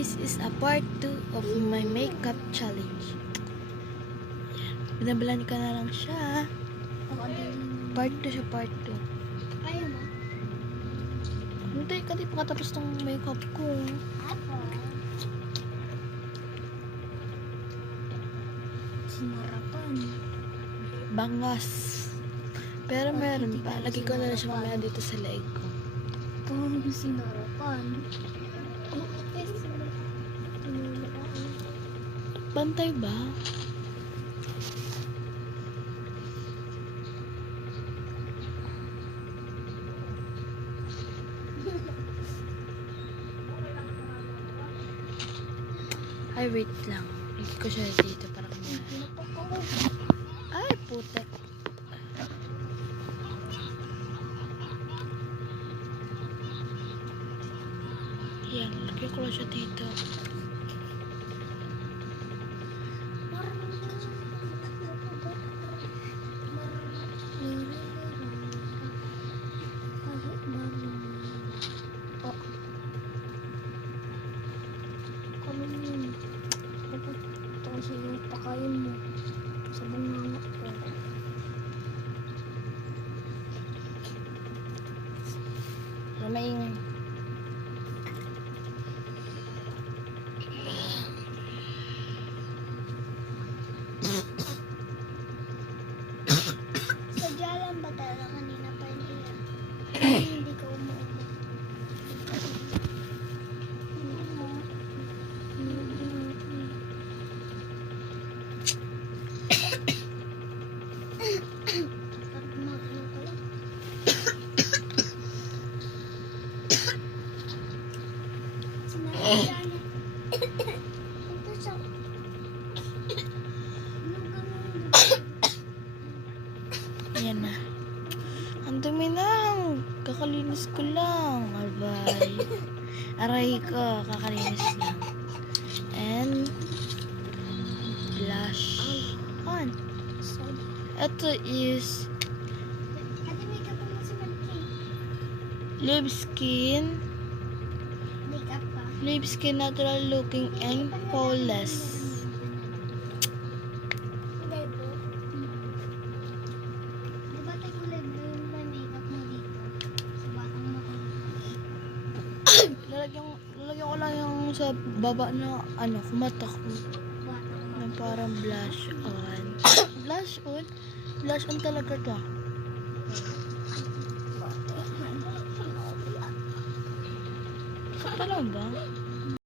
This is a part 2 of my makeup challenge. Binabalan ka na lang siya. Part 2 siya, part 2. Ayaw mo? Hindi ka di pa katapos ng makeup ko. Ako. Sinarapan. Bangas. Pero meron pa. Lagi ko na lang siya mamaya dito sa leg ko. Parang sinarapan. Bantay ba? Ay, wait lang. Lagi ko siya dito para kumaya. Ay, putek. Yan, lagyan ko lang siya dito. Kasi yung pakain mo sa bunganga ko. Maingay. Sadya lang ba talaga kanina pa hindi hindi ka umuubo? Ayan na. Ang dumi lang. Kakalinis ko lang. Albay. Aray ko. Kakalinis lang. And blush on. Ito is Ate, makeup mo si Malki. Live Skin. Makeup pa. Live Skin Natural Looking and Flawless. Kulay blue. Di ba tayo kulay blue yung may makeup mo dito? Sa batang makulit. Lalagyan ko lang yung sa baba na kumatak ko. Batang Na parang blush on. Blush on? Blush on talaga to. Talaga ba?